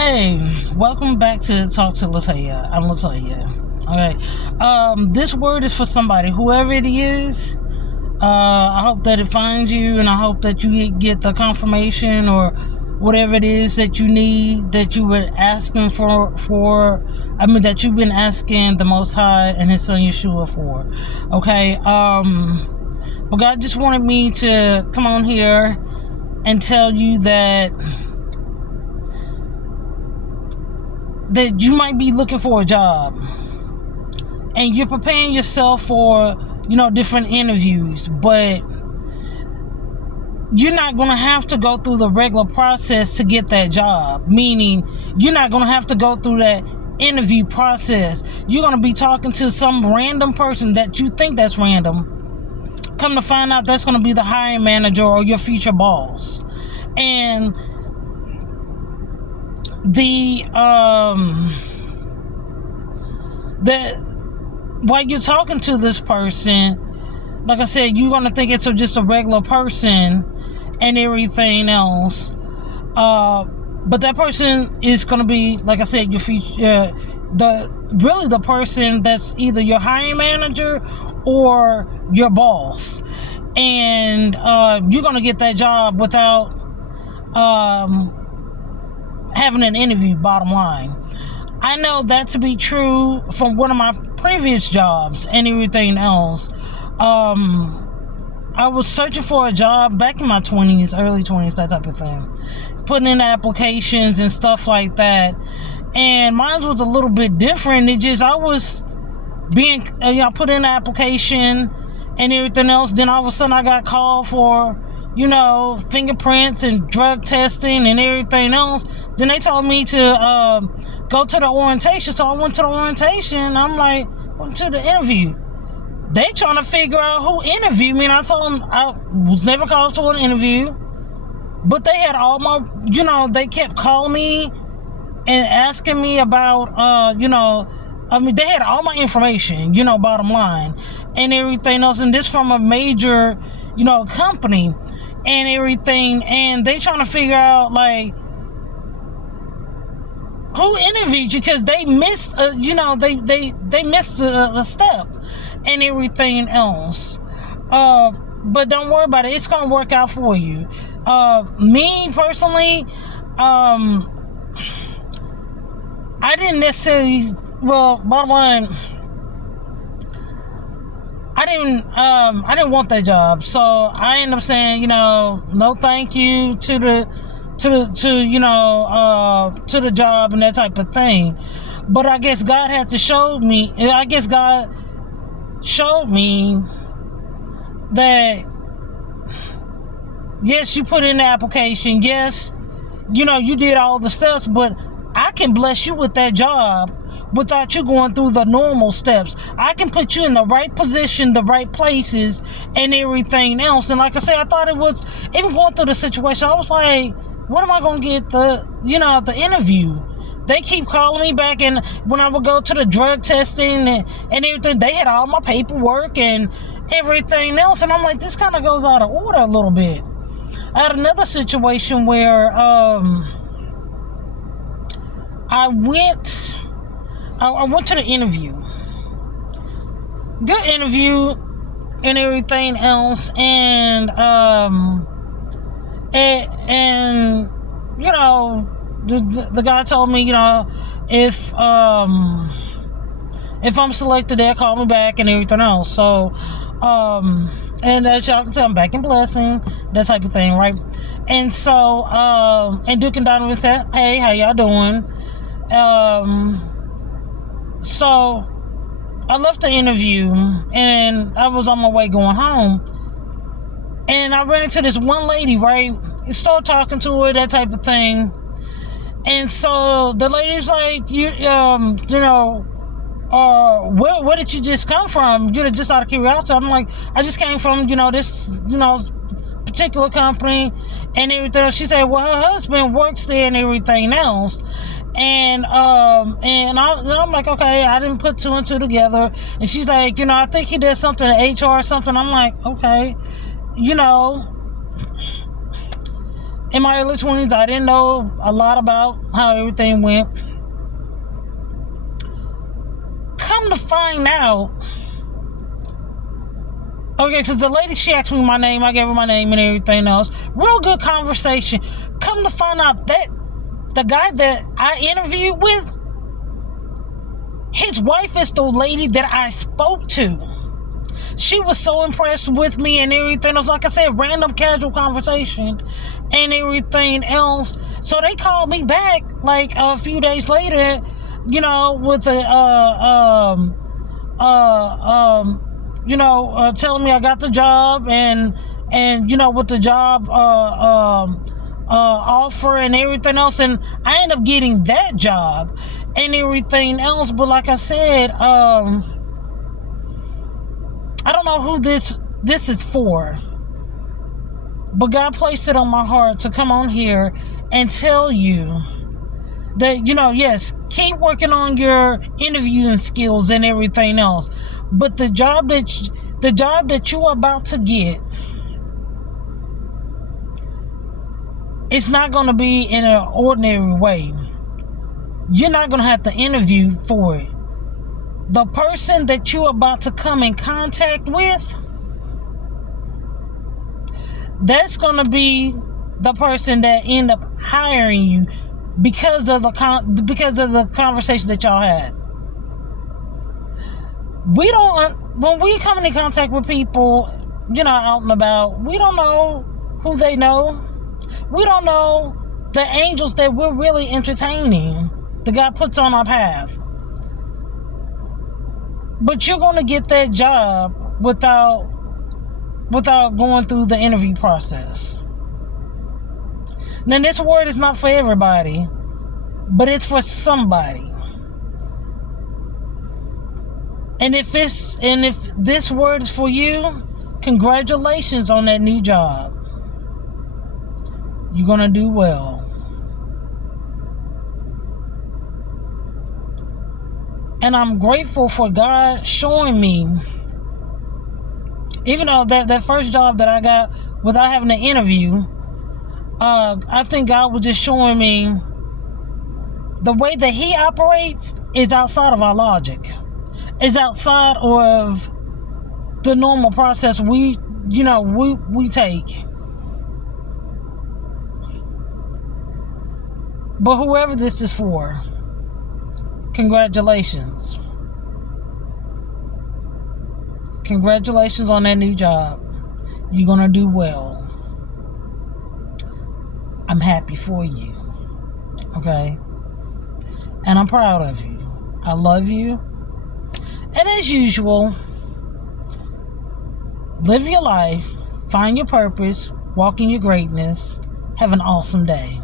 Hey, welcome back to Talk to Latoya. I'm Latoya. Okay. This word is for somebody, whoever it is. I hope that it finds you, and I hope that you get the confirmation or whatever it is that you need, that you were asking that you've been asking the Most High and His Son Yeshua for. Okay. But God just wanted me to come on here and tell you that you might be looking for a job and you're preparing yourself for, different interviews, but you're not going to have to go through the regular process to get that job. Meaning, you're not going to have to go through that interview process. You're going to be talking to some random person that you think that's random. Come to find out, that's going to be the hiring manager or your future boss. And while you're talking to this person, like I said, you're gonna think it's just a regular person and everything else. But that person is gonna be, like I said, your future, the person that's either your hiring manager or your boss, and you're gonna get that job without having an interview. Bottom line, I know that to be true from one of my previous jobs and everything else. I was searching for a job back in my 20s, early 20s, that type of thing, putting in applications and stuff like that, and mine was a little bit different. I was being, put in an application and everything else, then all of a sudden I got called for fingerprints and drug testing and everything else. Then they told me to go to the orientation. So I went to the orientation. I'm like, went to the interview. They trying to figure out who interviewed me. And I told them I was never called to an interview. But they had all my, they kept calling me and asking me about, they had all my information, bottom line, and everything else. And this from a major, company and everything, and they trying to figure out like who interviewed you, because they missed they missed a step and everything else. But don't worry about it, it's gonna work out for you. Me personally, I didn't necessarily, bottom line, I didn't want that job, so I ended up saying, no thank you to the job and that type of thing. But I guess God had to show me. God showed me that yes, you put in the application, yes, you did all the steps, but I can bless you with that job without you going through the normal steps. I can put you in the right position, the right places, and everything else. And like I said, I thought it was, even going through the situation, I was like, when am I going to get the interview? They keep calling me back, and when I would go to the drug testing and everything, they had all my paperwork and everything else. And I'm like, this kind of goes out of order a little bit. I had another situation where I went to the interview. Good interview and everything else, and the guy told me, if I'm selected, they'll call me back and everything else. So, and as y'all can tell, I'm back in Blessing, that type of thing, right? And so, and Duke and Donovan said, hey, how y'all doing? So I left the interview and I was on my way going home, and I ran into this one lady, right? Started talking to her, that type of thing. And so the lady's like, where did you just come from? Just out of curiosity. I'm like, I just came from, this, particular company and everything. She said, well, her husband works there and everything else. And I'm like, okay, I didn't put two and two together. And she's like, I think he did something in HR or something. I'm like, okay, in my early 20s, I didn't know a lot about how everything went. Come to find out, okay, because the lady, she asked me my name. I gave her my name and everything else. Real good conversation. Come to find out that the guy that I interviewed with, his wife is the lady that I spoke to. She was so impressed with me and everything else. Like I said, random casual conversation and everything else. So they called me back like a few days later, you know, with a telling me I got the job and you know, with the job offer and everything else, and I ended up getting that job and everything else. But like I said, I don't know who this is for, but God placed it on my heart to come on here and tell you that, you know, yes, keep working on your interviewing skills and everything else, but the job that you are about to get, it's not going to be in an ordinary way. You're not going to have to interview for it. The person that you're about to come in contact with, that's going to be the person that end up hiring you because of the conversation that y'all had. When we come in contact with people, you know, out and about, we don't know who they know. We don't know the angels that we're really entertaining, that God puts on our path. But you're going to get that job without going through the interview process. Now, this word is not for everybody, but it's for somebody. And if this word is for you, congratulations on that new job. You're going to do well. And I'm grateful for God showing me, even though that first job that I got without having an interview, I think God was just showing me the way that He operates is outside of our logic. It's outside of the normal process we take. But whoever this is for, congratulations. Congratulations on that new job. You're going to do well. I'm happy for you. Okay? And I'm proud of you. I love you. And as usual, live your life, find your purpose, walk in your greatness. Have an awesome day.